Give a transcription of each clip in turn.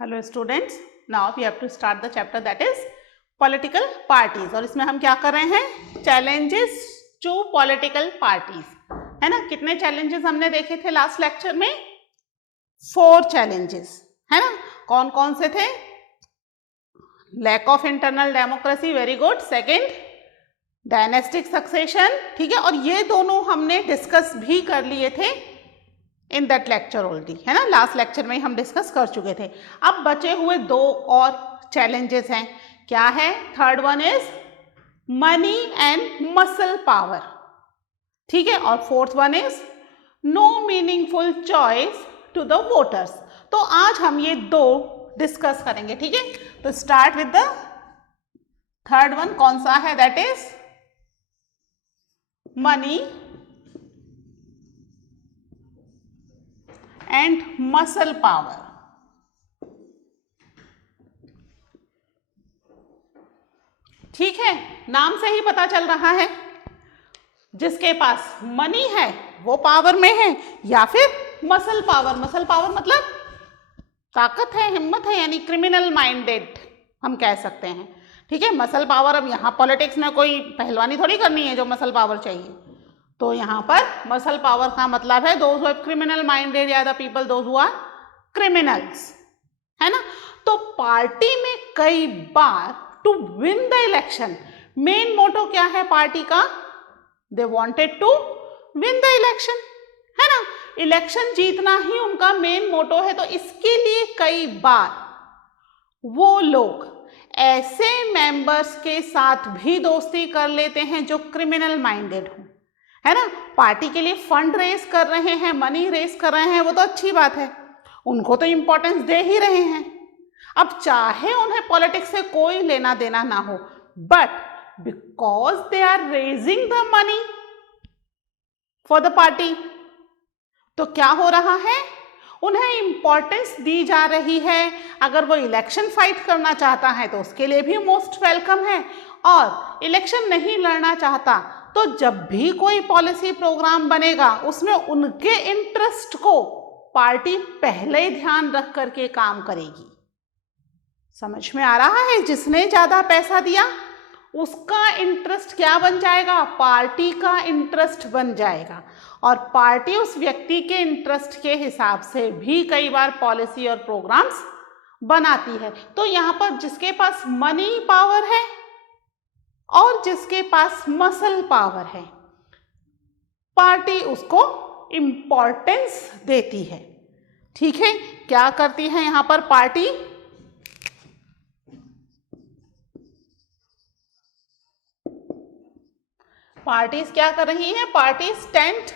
Hello students, now we have to start the chapter that is political parties. और इसमें हम क्या कर रहे हैं? चैलेंजेस टू पॉलिटिकल पार्टीज, है ना। कितने चैलेंजेस हमने देखे थे लास्ट लेक्चर में? 4 चैलेंजेस, है ना। कौन कौन से थे? Lack of internal democracy, very good. Second, dynastic succession, ठीक है। और ये दोनों हमने डिस्कस भी कर लिए थे इन दैट लेक्चर ऑलरेडी, है ना। लास्ट लेक्चर में हम डिस्कस कर चुके थे। अब बचे हुए 2 और चैलेंजेस हैं। क्या है? Third one is money and muscle power, ठीक है। और fourth one is no meaningful choice to the voters. तो आज हम ये 2 डिस्कस करेंगे, ठीक है। तो start with the third one. कौन सा है? That is money and muscle power. ठीक है, नाम से ही पता चल रहा है जिसके पास मनी है वो पावर में है, या फिर मसल पावर। मसल पावर मतलब ताकत है, हिम्मत है, यानी क्रिमिनल माइंडेड हम कह सकते हैं, ठीक है। मसल पावर, अब यहाँ पॉलिटिक्स में कोई पहलवानी थोड़ी करनी है जो मसल पावर चाहिए। तो यहाँ पर मसल पावर का मतलब है those who have criminal minded या the people those who are criminals, है ना। तो पार्टी में कई बार to win the election, main motto क्या है पार्टी का? They wanted to win the election, है ना। इलेक्शन जीतना ही उनका मेन मोटो है। तो इसके लिए कई बार वो लोग ऐसे मेंबर्स के साथ भी दोस्ती कर लेते हैं जो क्रिमिनल माइंडेड हो, है ना। पार्टी के लिए फंड रेज कर रहे हैं, मनी रेज कर रहे हैं, वो तो अच्छी बात है, उनको तो इंपॉर्टेंस दे ही रहे हैं। अब चाहे उन्हें पॉलिटिक्स से कोई लेना देना ना हो, but because they are raising the money for the party, तो क्या हो रहा है? उन्हें इंपॉर्टेंस दी जा रही है। अगर वो इलेक्शन फाइट करना चाहता है तो उसके लिए भी मोस्ट वेलकम है, और इलेक्शन नहीं लड़ना चाहता तो जब भी कोई पॉलिसी प्रोग्राम बनेगा उसमें उनके इंटरेस्ट को पार्टी पहले ही ध्यान रख करके काम करेगी। समझ में आ रहा है? जिसने ज्यादा पैसा दिया उसका इंटरेस्ट क्या बन जाएगा? पार्टी का इंटरेस्ट बन जाएगा। और पार्टी उस व्यक्ति के इंटरेस्ट के हिसाब से भी कई बार पॉलिसी और प्रोग्राम्स बनाती है। तो यहाँ पर जिसके पास मनी पावर है और जिसके पास मसल पावर है, पार्टी उसको इंपॉर्टेंस देती है, ठीक है। क्या करती है यहाँ पर पार्टी? पार्टीज क्या कर रही हैं? Parties tend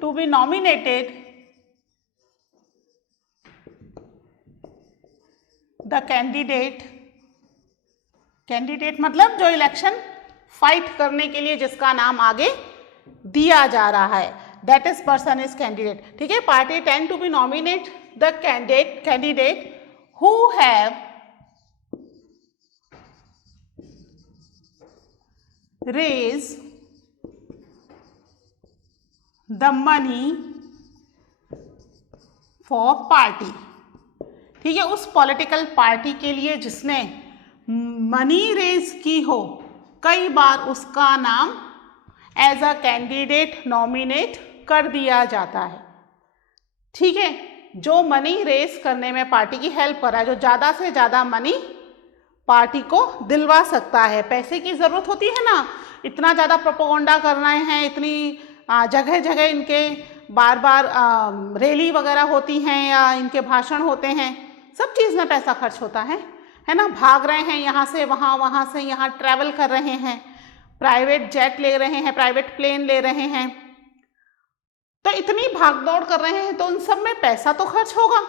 to be nominated the candidate. Candidate मतलब जो इलेक्शन फाइट करने के लिए जिसका नाम आगे दिया जा रहा है, that is person is candidate, ठीक है। Party tend to be nominate the candidate who have raise the money for party, ठीक है। उस पॉलिटिकल पार्टी के लिए जिसने मनी रेज की हो, कई बार उसका नाम एज अ कैंडिडेट नॉमिनेट कर दिया जाता है, ठीक है। जो मनी रेज करने में पार्टी की हेल्प कर रहा है, जो ज़्यादा से ज़्यादा मनी पार्टी को दिलवा सकता है। पैसे की ज़रूरत होती है ना, इतना ज़्यादा प्रोपोगंडा कर रहे हैं, इतनी जगह जगह इनके बार बार रैली वगैरह होती हैं या इनके भाषण होते हैं, सब चीज़ में पैसा खर्च होता है ना। भाग रहे हैं यहाँ से वहाँ, वहाँ से यहाँ, ट्रैवल कर रहे हैं, प्राइवेट जेट ले रहे हैं, प्राइवेट प्लेन ले रहे हैं, तो इतनी भागदौड़ कर रहे हैं, तो उन सब में पैसा तो खर्च होगा,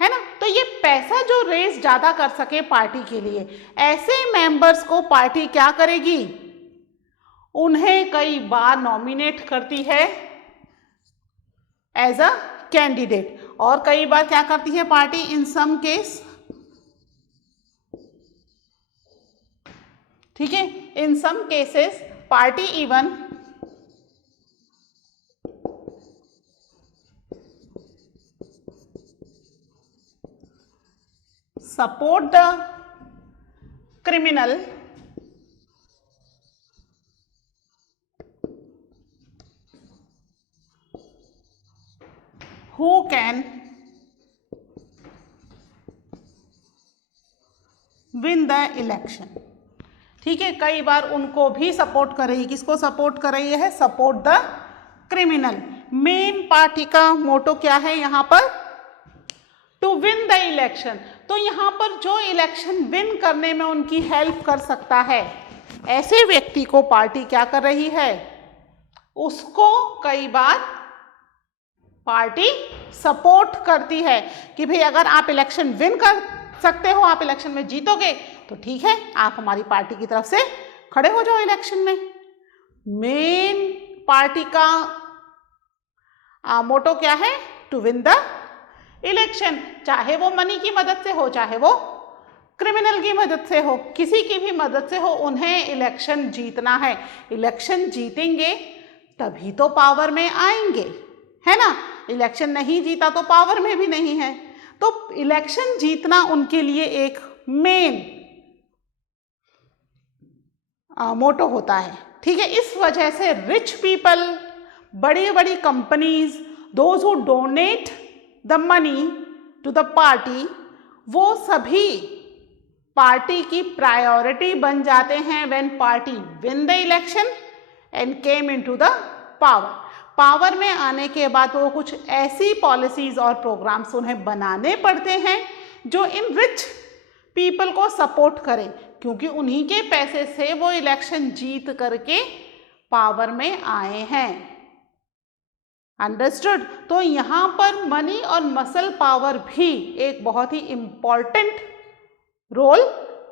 है ना। तो ये पैसा जो रेज ज्यादा कर सके पार्टी के लिए, ऐसे मेंबर्स को पार्टी क्या करेगी? उन्हें कई बार नॉमिनेट करती है एज अ कैंडिडेट, और कई बार क्या करती है पार्टी? इन सम केस, ठीक है, in some cases party even support the criminal who can win the election। ठीक है, कई बार उनको भी सपोर्ट कर रही है। किसको सपोर्ट कर रही है? Support the criminal. Main party का मोटो क्या है यहाँ पर? To win the election. तो यहाँ पर जो इलेक्शन विन करने में उनकी हेल्प कर सकता है, ऐसे व्यक्ति को पार्टी क्या कर रही है? उसको कई बार पार्टी सपोर्ट करती है कि भाई अगर आप इलेक्शन विन कर सकते हो, आप इलेक्शन में जीतोगे, तो ठीक है, आप हमारी पार्टी की तरफ से खड़े हो जाओ इलेक्शन में। मेन पार्टी का मोटो क्या है? To win the election. चाहे वो मनी की मदद से हो, चाहे वो क्रिमिनल की मदद से हो, किसी की भी मदद से हो, उन्हें इलेक्शन जीतना है। इलेक्शन जीतेंगे तभी तो पावर में आएंगे, है ना? इलेक्शन नहीं जीता तो पावर में भी नहीं है। तो इलेक्शन जीतना उनके लिए एक मेन मोटो होता है। ठीक है, इस वजह से रिच पीपल, बड़ी बड़ी companies, those who donate the money to the party, वो सभी पार्टी की प्रायोरिटी बन जाते हैं when party win the election and came into the power. Power में आने के बाद वो कुछ ऐसी पॉलिसीज और प्रोग्राम्स उन्हें बनाने पड़ते हैं जो इन रिच पीपल को सपोर्ट करें, क्योंकि उन्हीं के पैसे से वो इलेक्शन जीत करके पावर में आए हैं। अंडरस्टूड? तो यहाँ पर मनी और मसल पावर भी एक बहुत ही इम्पॉर्टेंट रोल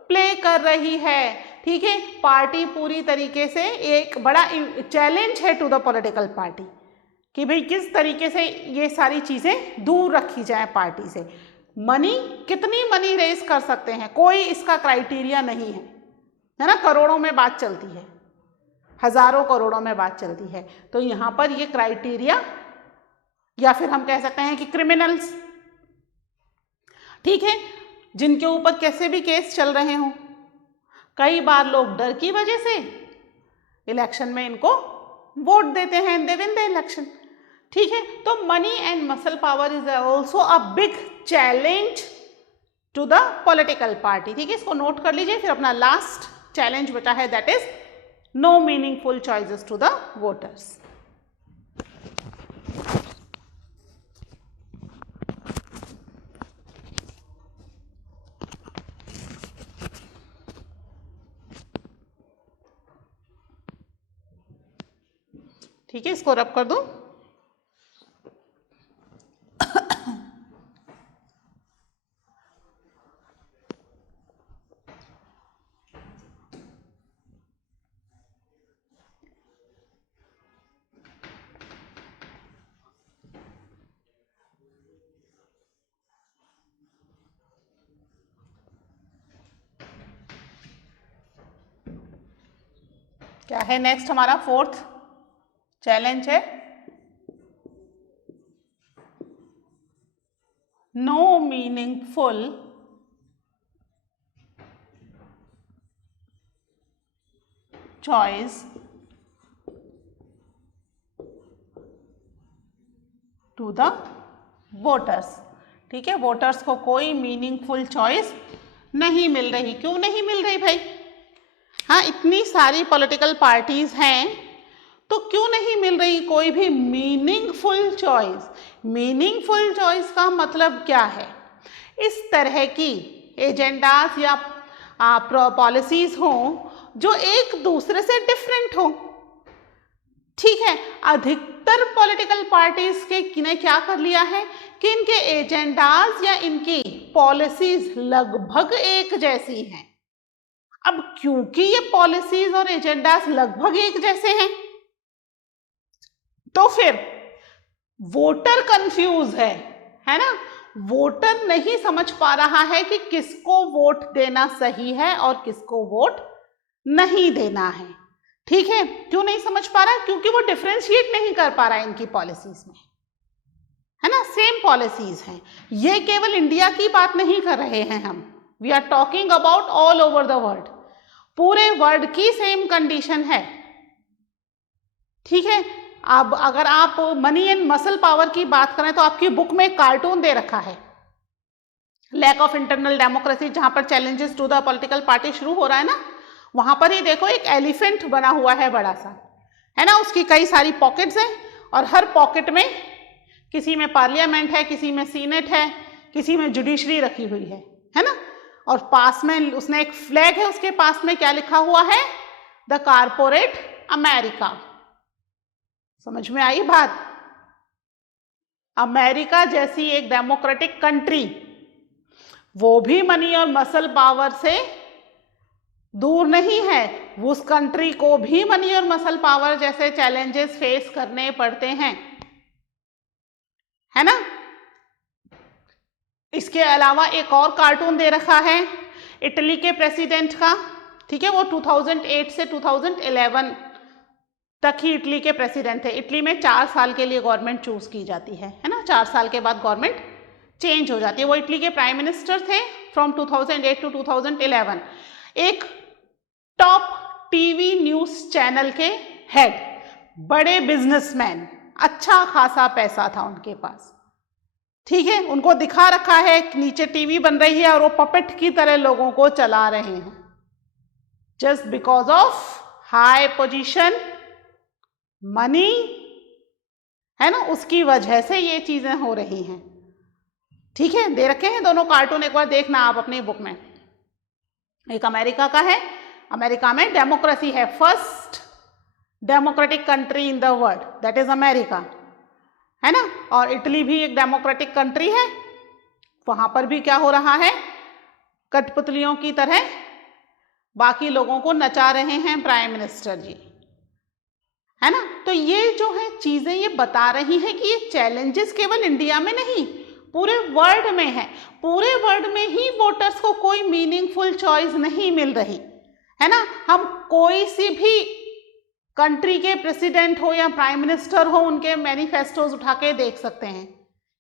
प्ले कर रही है। ठीक है, पार्टी पूरी तरीके से एक बड़ा चैलेंज है टू द पॉलिटिकल पार्टी कि भाई किस तरीके से ये सारी चीज़ें दूर रखी जाए पार्टी से। मनी, कितनी मनी रेज कर सकते हैं, कोई इसका क्राइटेरिया नहीं है ना? करोड़ों में बात चलती है, हजारों करोड़ों में बात चलती है। तो यहाँ पर ये क्राइटेरिया, या फिर हम कह सकते हैं कि क्रिमिनल्स, ठीक है, जिनके ऊपर कैसे भी केस चल रहे हों, कई बार लोग डर की वजह से इलेक्शन में इनको वोट देते हैं, दे विन द इलेक्शन। ठीक है, तो money and muscle power is also a big challenge to the political party. ठीक है, इसको नोट कर लीजिए। फिर अपना लास्ट चैलेंज बेटा है, that is no meaningful choices to the voters. ठीक है, इसको रब कर दो। क्या है नेक्स्ट? हमारा फोर्थ चैलेंज है no meaningful choice to the voters. ठीक है, वोटर्स को कोई मीनिंगफुल चॉइस नहीं मिल रही। क्यों नहीं मिल रही भाई? हाँ, इतनी सारी पॉलिटिकल पार्टीज हैं, तो क्यों नहीं मिल रही कोई भी मीनिंगफुल चॉइस? मीनिंगफुल चॉइस का मतलब क्या है? इस तरह की एजेंडाज या पॉलिसीज हों जो एक दूसरे से डिफरेंट हो। ठीक है, अधिकतर पॉलिटिकल पार्टीज के ने क्या कर लिया है कि इनके एजेंडाज या इनकी पॉलिसीज लगभग एक जैसी हैं। अब क्योंकि ये पॉलिसीज और एजेंडाज लगभग एक जैसे हैं, तो फिर वोटर कंफ्यूज है ना? वोटर नहीं समझ पा रहा है कि किसको वोट देना सही है और किसको वोट नहीं देना है। ठीक है, क्यों नहीं समझ पा रहा? क्योंकि वो डिफरेंशिएट नहीं कर पा रहा है इनकी पॉलिसीज में, है ना? सेम पॉलिसीज हैं। ये केवल इंडिया की बात नहीं कर रहे हैं हम, we are talking about all over the world, पूरे वर्ल्ड की सेम कंडीशन है। ठीक है, अब अगर आप मनी एंड मसल पावर की बात करें तो आपकी बुक में एक कार्टून दे रखा है, लैक ऑफ इंटरनल डेमोक्रेसी, जहां पर challenges to the political party शुरू हो रहा है ना, वहां पर ही देखो एक एलिफेंट बना हुआ है बड़ा सा, है ना, उसकी कई सारी पॉकेट्स हैं और हर पॉकेट में किसी में पार्लियामेंट है, किसी में सीनेट है, किसी में जुडिशरी रखी हुई है ना, और पास में उसने एक फ्लैग है, उसके पास में क्या लिखा हुआ है, द कारपोरेट अमेरिका। समझ में आई बात? अमेरिका जैसी एक डेमोक्रेटिक कंट्री, वो भी मनी और मसल पावर से दूर नहीं है, उस कंट्री को भी मनी और मसल पावर जैसे चैलेंजेस फेस करने पड़ते हैं, है ना। इसके अलावा एक और कार्टून दे रखा है इटली के प्रेसिडेंट का, ठीक है, वो 2008 से 2011 तक ही इटली के प्रेसिडेंट थे। इटली में 4 साल के लिए गवर्नमेंट चूज की जाती है ना, 4 साल के बाद गवर्नमेंट चेंज हो जाती है। वो इटली के प्राइम मिनिस्टर थे फ्रॉम 2008 टू 2011। एक टॉप टीवी न्यूज चैनल के हेड, बड़े बिजनेसमैन, अच्छा खासा पैसा था उनके पास, ठीक है, उनको दिखा रखा है नीचे टीवी बन रही है और वो पपेट की तरह लोगों को चला रहे हैं, just because of high position, money, है ना, उसकी वजह से ये चीजें हो रही हैं। ठीक है, दे रखे हैं दोनों कार्टून, एक बार देखना आप अपनी बुक में। एक अमेरिका का है, अमेरिका में डेमोक्रेसी है, first democratic country in the world, that is America, है ना। और इटली भी एक डेमोक्रेटिक कंट्री है, वहां पर भी क्या हो रहा है, कठपुतलियों की तरह बाकी लोगों को नचा रहे हैं प्राइम मिनिस्टर जी, है ना। तो ये जो है चीजें ये बता रही हैं कि ये चैलेंजेस केवल इंडिया में नहीं, पूरे वर्ल्ड में है। पूरे वर्ल्ड में ही वोटर्स को कोई मीनिंगफुल चॉइस नहीं मिल रही, है ना। हम कोई सी भी कंट्री के प्रेसिडेंट हो या प्राइम मिनिस्टर हो, उनके मैनिफेस्टोज उठा के देख सकते हैं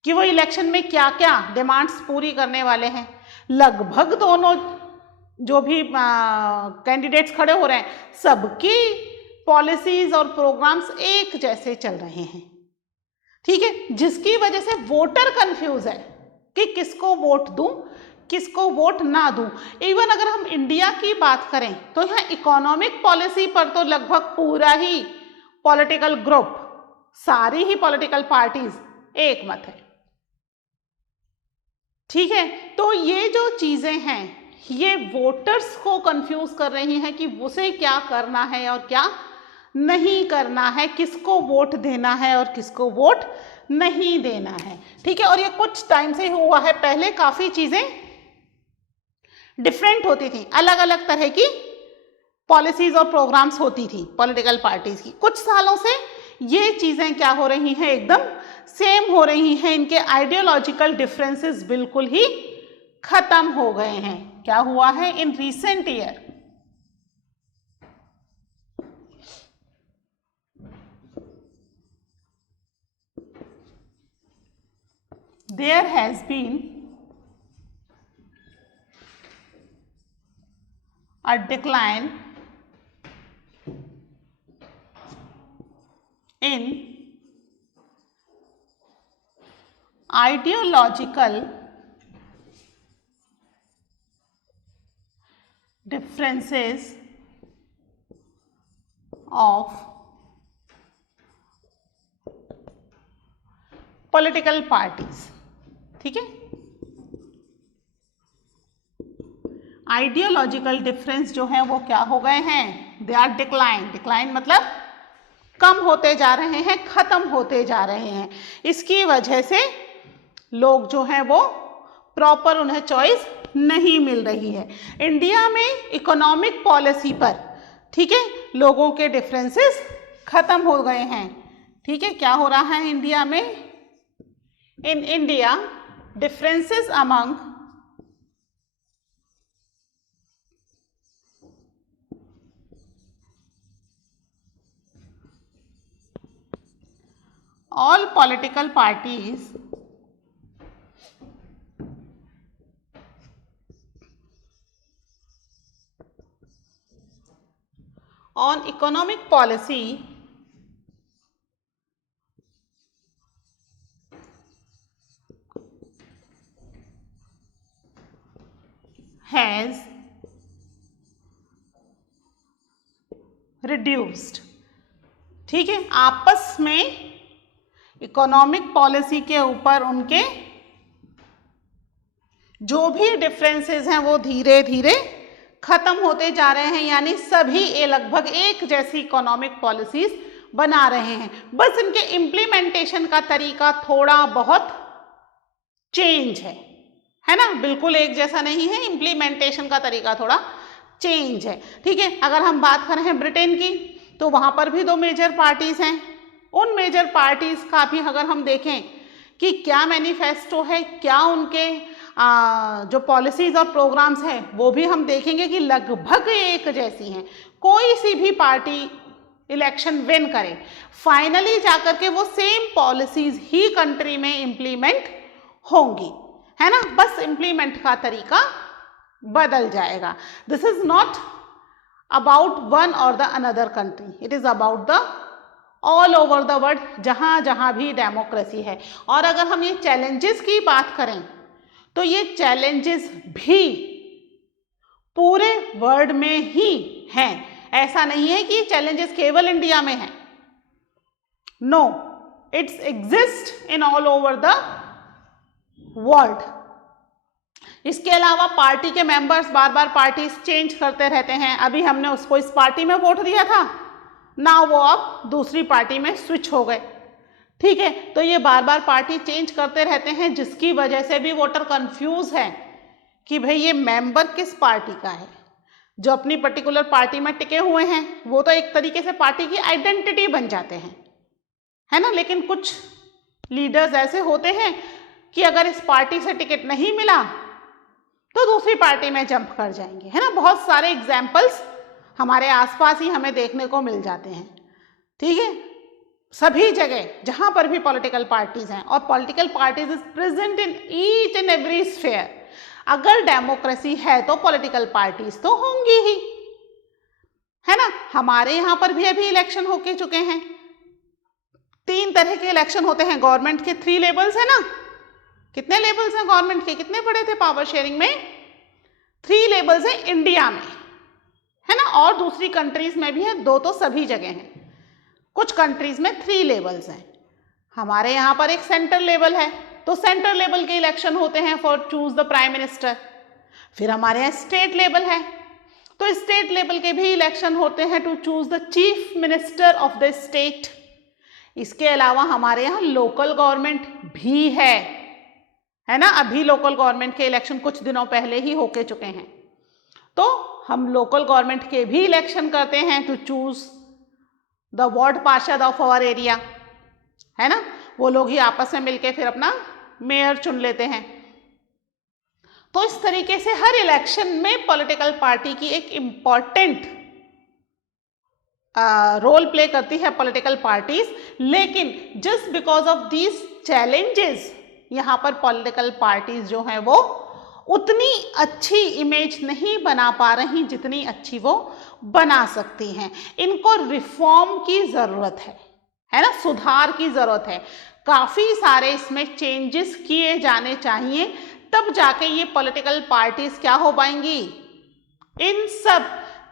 कि वो इलेक्शन में क्या क्या डिमांड्स पूरी करने वाले हैं। लगभग दोनों जो भी कैंडिडेट्स खड़े हो रहे हैं, सबकी पॉलिसीज और प्रोग्राम्स एक जैसे चल रहे हैं, ठीक है, जिसकी वजह से वोटर कंफ्यूज है कि किसको वोट दूं, किसको वोट ना दूं। इवन अगर हम इंडिया की बात करें तो यहाँ इकोनॉमिक पॉलिसी पर तो लगभग पूरा ही पॉलिटिकल ग्रुप, सारी ही पॉलिटिकल पार्टीज एक मत है, ठीक है। तो ये जो चीजें हैं ये वोटर्स को कंफ्यूज कर रही हैं कि उसे क्या करना है और क्या नहीं करना है, किसको वोट देना है और किसको वोट नहीं देना है, ठीक है। और ये कुछ टाइम से हुआ है, पहले काफी चीजें डिफरेंट होती थी, अलग अलग तरह की पॉलिसीज और प्रोग्राम्स होती थी पॉलिटिकल पार्टीज की। कुछ सालों से ये चीजें क्या हो रही हैं, एकदम सेम हो रही हैं, इनके आइडियोलॉजिकल डिफरेंसेस बिल्कुल ही खत्म हो गए हैं। क्या हुआ है in recent year, there has been a decline in ideological differences of political parties, ठीक है। आइडियोलॉजिकल डिफरेंस जो है वो क्या हो गए हैं, दे आर डिक्लाइन। डिक्लाइन मतलब कम होते जा रहे हैं, खत्म होते जा रहे हैं। इसकी वजह से लोग जो हैं वो प्रॉपर उन्हें चॉइस नहीं मिल रही है। इंडिया में इकोनॉमिक पॉलिसी पर, ठीक है, लोगों के डिफरेंसेस खत्म हो गए हैं, ठीक है। क्या हो रहा है इंडिया में, in India differences among all political parties on economic policy has reduced. ठीक है, आपस में इकोनॉमिक पॉलिसी के ऊपर उनके जो भी डिफरेंसेस हैं वो धीरे धीरे खत्म होते जा रहे हैं, यानी सभी ये लगभग एक जैसी इकोनॉमिक पॉलिसीज बना रहे हैं। बस इनके इम्प्लीमेंटेशन का तरीका थोड़ा बहुत चेंज है ना, बिल्कुल एक जैसा नहीं है, इम्प्लीमेंटेशन का तरीका थोड़ा चेंज है। ठीक है, अगर हम बात करें ब्रिटेन की तो वहां पर भी 2 मेजर पार्टीज हैं। उन मेजर पार्टीज का भी अगर हम देखें कि क्या मैनिफेस्टो है, क्या उनके जो पॉलिसीज और प्रोग्राम्स हैं, वो भी हम देखेंगे कि लगभग एक जैसी हैं। कोई सी भी पार्टी इलेक्शन विन करे, फाइनली जाकर के वो सेम पॉलिसीज ही कंट्री में इम्प्लीमेंट होंगी, है ना, बस इम्प्लीमेंट का तरीका बदल जाएगा। This is not about one or the another country, it is about the all over the world, जहां जहां भी डेमोक्रेसी है। और अगर हम ये चैलेंजेस की बात करें तो ये चैलेंजेस भी पूरे वर्ल्ड में ही हैं। ऐसा नहीं है कि चैलेंजेस केवल इंडिया में हैं, no, it's exist in all over the world. इसके अलावा पार्टी के मेंबर्स बार बार पार्टी चेंज करते रहते हैं। अभी हमने उसको इस पार्टी में वोट दिया था, ना वो अब दूसरी पार्टी में स्विच हो गए। ठीक है, तो ये बार बार पार्टी चेंज करते रहते हैं, जिसकी वजह से भी वोटर कंफ्यूज है कि भाई ये मेंबर किस पार्टी का है। जो अपनी पर्टिकुलर पार्टी में टिके हुए हैं वो तो एक तरीके से पार्टी की आइडेंटिटी बन जाते हैं, है ना, लेकिन कुछ लीडर्स ऐसे होते हैं कि अगर इस पार्टी से टिकट नहीं मिला तो दूसरी पार्टी में जंप कर जाएंगे, है ना। बहुत सारे एग्जाम्पल्स हमारे आसपास ही हमें देखने को मिल जाते हैं। ठीक है, सभी जगह जहां पर भी पॉलिटिकल पार्टीज हैं, और political parties is present in each and every sphere. अगर डेमोक्रेसी है तो पॉलिटिकल पार्टीज तो होंगी ही, है ना। हमारे यहाँ पर भी अभी इलेक्शन होके चुके हैं। 3 तरह के इलेक्शन होते हैं। गवर्नमेंट के 3 लेवल्स है ना। कितने लेवल्स हैं गवर्नमेंट के, कितने पढ़े थे पावर शेयरिंग में? 3 लेवल्स हैं इंडिया में, है ना, और दूसरी कंट्रीज में भी है, 2 तो सभी जगह हैं। कुछ कंट्रीज में 3 लेवल्स हैं। हमारे यहाँ पर एक सेंट्रल लेवल है, तो सेंट्रल लेवल के इलेक्शन होते हैं for choose the prime minister. फिर हमारे यहाँ स्टेट लेवल है, तो स्टेट लेवल के भी इलेक्शन होते हैं to choose the chief minister of the state. इसके अलावा हमारे यहाँ लोकल गवर्नमेंट भी है ना। अभी लोकल गवर्नमेंट के इलेक्शन कुछ दिनों पहले ही होके चुके हैं, तो हम लोकल गवर्नमेंट के भी इलेक्शन करते हैं टू चूज द वार्ड पार्षद ऑफ आवर एरिया, है ना। वो लोग ही आपस में मिलके फिर अपना मेयर चुन लेते हैं। तो इस तरीके से हर इलेक्शन में पॉलिटिकल पार्टी की एक इम्पॉर्टेंट रोल प्ले करती है पॉलिटिकल पार्टीज। लेकिन just because of these challenges यहाँ पर पॉलिटिकल पार्टीज जो हैं वो उतनी अच्छी इमेज नहीं बना पा रही जितनी अच्छी वो बना सकती हैं। इनको रिफॉर्म की ज़रूरत है ना, सुधार की ज़रूरत है। काफ़ी सारे इसमें चेंजेस किए जाने चाहिए, तब जाके ये पॉलिटिकल पार्टीज क्या हो पाएंगी, इन सब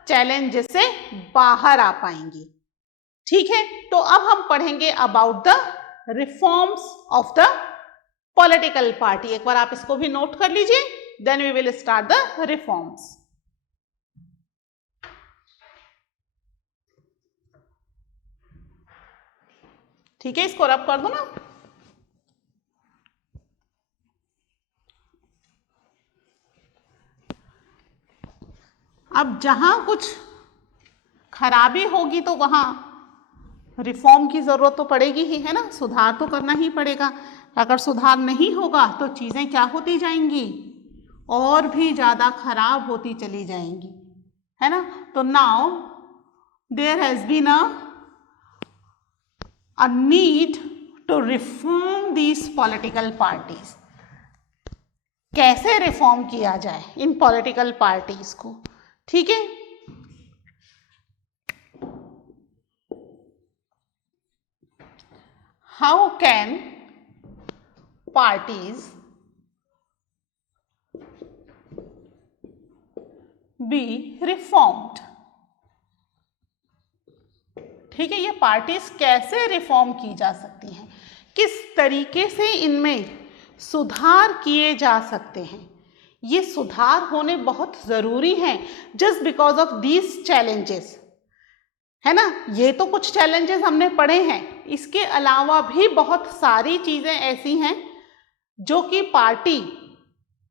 चैलेंजेस से बाहर आ पाएंगी। ठीक है, तो अब हम पढ़ेंगे about the reforms of the political party. एक बार आप इसको भी नोट कर लीजिए, then we will start the reforms. ठीक है, इसको रब कर दो ना। अब जहां कुछ खराबी होगी तो वहां रिफॉर्म की जरूरत तो पड़ेगी ही, है ना, सुधार तो करना ही पड़ेगा। अगर सुधार नहीं होगा तो चीजें क्या होती जाएंगी, और भी ज्यादा खराब होती चली जाएंगी, है ना। तो now there has been a need to reform these political parties. कैसे रिफॉर्म किया जाए इन पॉलिटिकल पार्टीज को? ठीक है, how can parties be reformed. ठीक है, ये पार्टीज कैसे रिफॉर्म की जा सकती हैं, किस तरीके से इनमें सुधार किए जा सकते हैं। ये सुधार होने बहुत ज़रूरी हैं just because of these challenges, है ना। ये तो कुछ चैलेंजेस हमने पढ़े हैं, इसके अलावा भी बहुत सारी चीज़ें ऐसी हैं जो कि पार्टी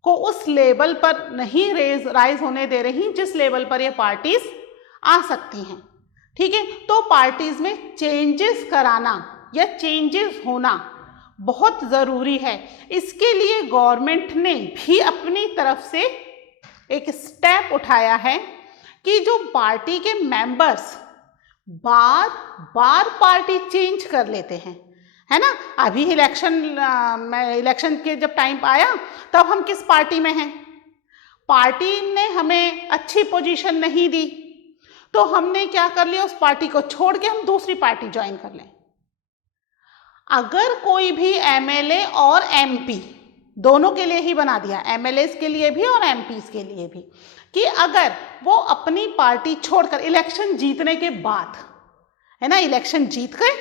को उस लेवल पर नहीं राइज होने दे रही जिस लेवल पर ये पार्टीज आ सकती हैं। ठीक है, तो पार्टीज में चेंजेस कराना या चेंजेस होना बहुत ज़रूरी है। इसके लिए गवर्नमेंट ने भी अपनी तरफ से एक स्टेप उठाया है कि जो पार्टी के मेंबर्स बार बार पार्टी चेंज कर लेते हैं, है ना। अभी इलेक्शन के जब टाइम आया तब हम किस पार्टी में हैं, पार्टी ने हमें अच्छी पोजीशन नहीं दी तो हमने क्या कर लिया, उस पार्टी को छोड़ के हम दूसरी पार्टी ज्वाइन कर लें। अगर कोई भी एमएलए और एमपी दोनों के लिए ही बना दिया, एमएलए के लिए भी और एमपीज के लिए भी, कि अगर वो अपनी पार्टी छोड़कर इलेक्शन जीतने के बाद, है ना, इलेक्शन जीत गए,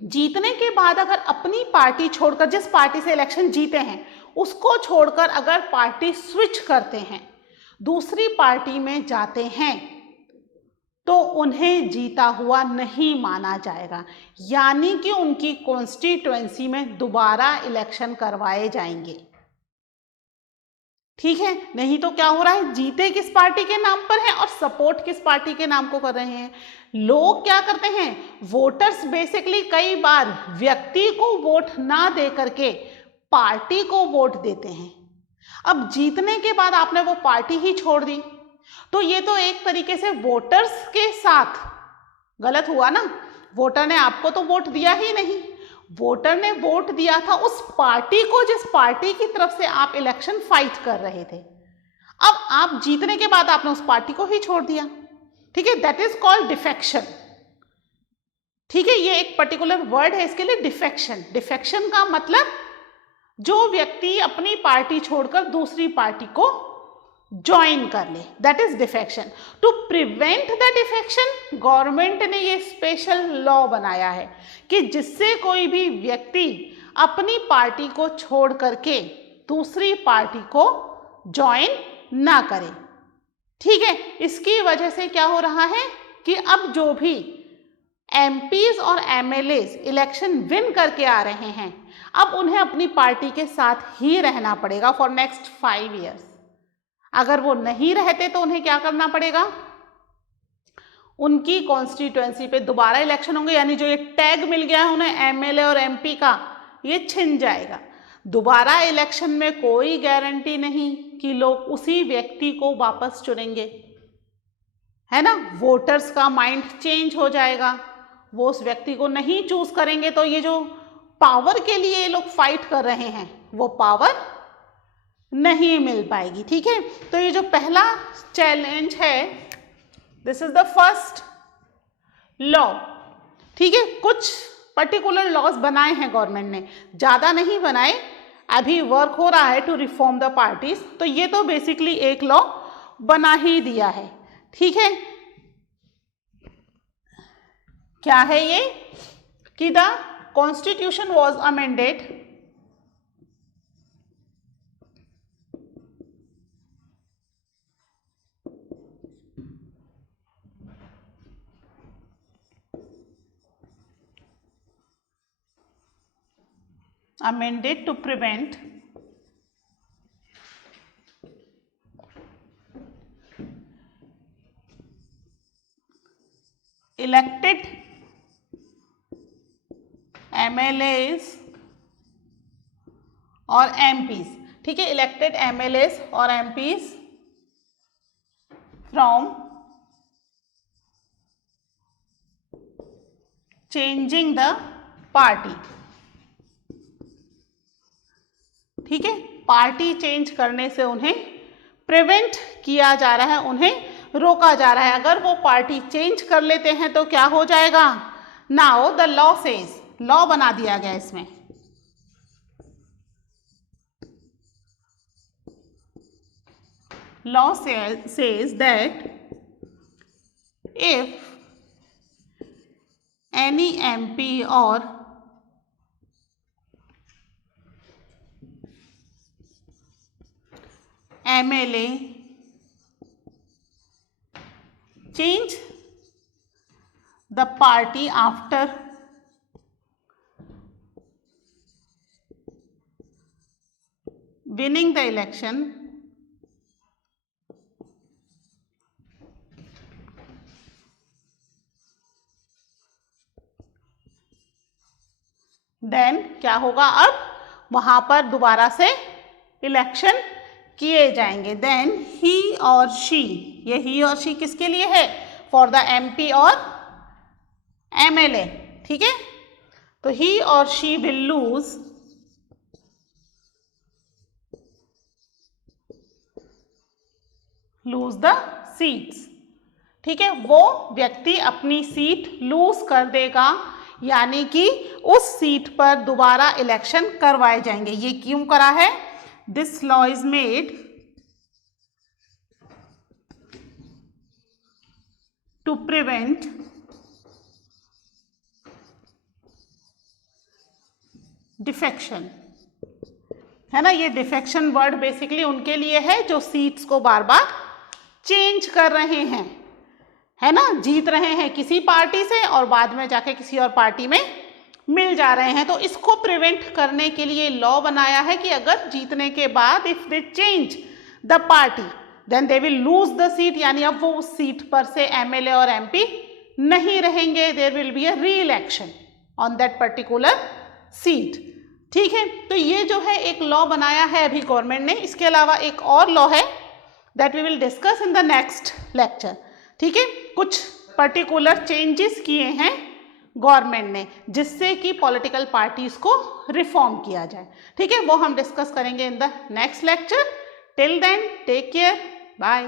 जीतने के बाद अगर अपनी पार्टी छोड़कर, जिस पार्टी से इलेक्शन जीते हैं उसको छोड़कर अगर पार्टी स्विच करते हैं, दूसरी पार्टी में जाते हैं, तो उन्हें जीता हुआ नहीं माना जाएगा, यानी कि उनकी कॉन्स्टिट्यूएंसी में दोबारा इलेक्शन करवाए जाएंगे। ठीक है, नहीं तो क्या हो रहा है, जीते किस पार्टी के नाम पर है और सपोर्ट किस पार्टी के नाम को कर रहे हैं। लोग क्या करते हैं, वोटर्स बेसिकली कई बार व्यक्ति को वोट ना दे करके पार्टी को वोट देते हैं। अब जीतने के बाद आपने वो पार्टी ही छोड़ दी तो ये तो एक तरीके से वोटर्स के साथ गलत हुआ ना। वोटर ने आपको तो वोट दिया ही नहीं, वोटर ने वोट दिया था उस पार्टी को जिस पार्टी की तरफ से आप इलेक्शन फाइट कर रहे थे। अब आप जीतने के बाद आपने उस पार्टी को ही छोड़ दिया। ठीक है, दैट इज कॉल्ड डिफेक्शन। ठीक है, ये एक पर्टिकुलर वर्ड है इसके लिए, डिफेक्शन। डिफेक्शन का मतलब जो व्यक्ति अपनी पार्टी छोड़कर दूसरी पार्टी को ज्वाइन कर ले, that is defection. To prevent the defection government ने ये स्पेशल लॉ बनाया है कि जिससे कोई भी व्यक्ति अपनी पार्टी को छोड़ करके दूसरी पार्टी को ज्वाइन ना करे। ठीक है, इसकी वजह से क्या हो रहा है कि अब जो भी एमपीज और एमएलएज इलेक्शन विन करके आ रहे हैं, अब उन्हें अपनी पार्टी के साथ ही रहना पड़ेगा फॉर नेक्स्ट 5 ईयर्स। अगर वो नहीं रहते तो उन्हें क्या करना पड़ेगा, उनकी कॉन्स्टिट्यूएंसी पे दोबारा इलेक्शन होंगे, यानी जो ये टैग मिल गया है उन्हें एमएलए और एमपी का, ये छिन जाएगा। दोबारा इलेक्शन में कोई गारंटी नहीं कि लोग उसी व्यक्ति को वापस चुनेंगे, है ना। वोटर्स का माइंड चेंज हो जाएगा, वो उस व्यक्ति को नहीं चूज करेंगे, तो ये जो पावर के लिए ये लोग फाइट कर रहे हैं वो पावर नहीं मिल पाएगी। ठीक है, तो ये जो पहला चैलेंज है, this is the first law. ठीक है, कुछ पर्टिकुलर लॉज बनाए हैं गवर्नमेंट ने, ज़्यादा नहीं बनाए, अभी वर्क हो रहा है टू रिफॉर्म द पार्टीज। तो ये तो बेसिकली एक लॉ बना ही दिया है। ठीक है, क्या है ये कि the constitution was amended to prevent elected MLAs और MPs। ठीक है, इलेक्टेड MLAs और MPs from changing the party. ठीक है, पार्टी चेंज करने से उन्हें प्रिवेंट किया जा रहा है, उन्हें रोका जा रहा है। अगर वो पार्टी चेंज कर लेते हैं तो क्या हो जाएगा, now the law says, law बना दिया गया इसमें, law says that if any MP or MLA change the party after winning the election, then क्या होगा, अब वहां पर दोबारा से इलेक्शन किए जाएंगे। देन ही और शी, ये ही और शी किसके लिए है, फॉर द MP और MLA, ठीक है। तो ही और she will lose the seats, ठीक है। वो व्यक्ति अपनी सीट लूज कर देगा, यानी कि उस सीट पर दोबारा इलेक्शन करवाए जाएंगे। ये क्यों करा है, this law is made to prevent defection, है ना। ये डिफेक्शन वर्ड बेसिकली उनके लिए है जो सीट्स को बार बार चेंज कर रहे हैं, है ना, जीत रहे हैं किसी पार्टी से और बाद में जाके किसी और पार्टी में मिल जा रहे हैं। तो इसको प्रिवेंट करने के लिए लॉ बनाया है कि अगर जीतने के बाद if they change the party then they will lose the seat, यानी अब वो उस सीट पर से MLA और MP नहीं रहेंगे, देयर विल बी अ री election on that particular seat, ठीक है। तो ये जो है एक लॉ बनाया है अभी गवर्नमेंट ने। इसके अलावा एक और लॉ है that we will discuss in the next lecture, ठीक है। कुछ पर्टिकुलर चेंजेस किए हैं गवर्नमेंट ने जिससे कि पॉलिटिकल पार्टीज को रिफॉर्म किया जाए, ठीक है। वो हम डिस्कस करेंगे in the next lecture. Till then take care, bye.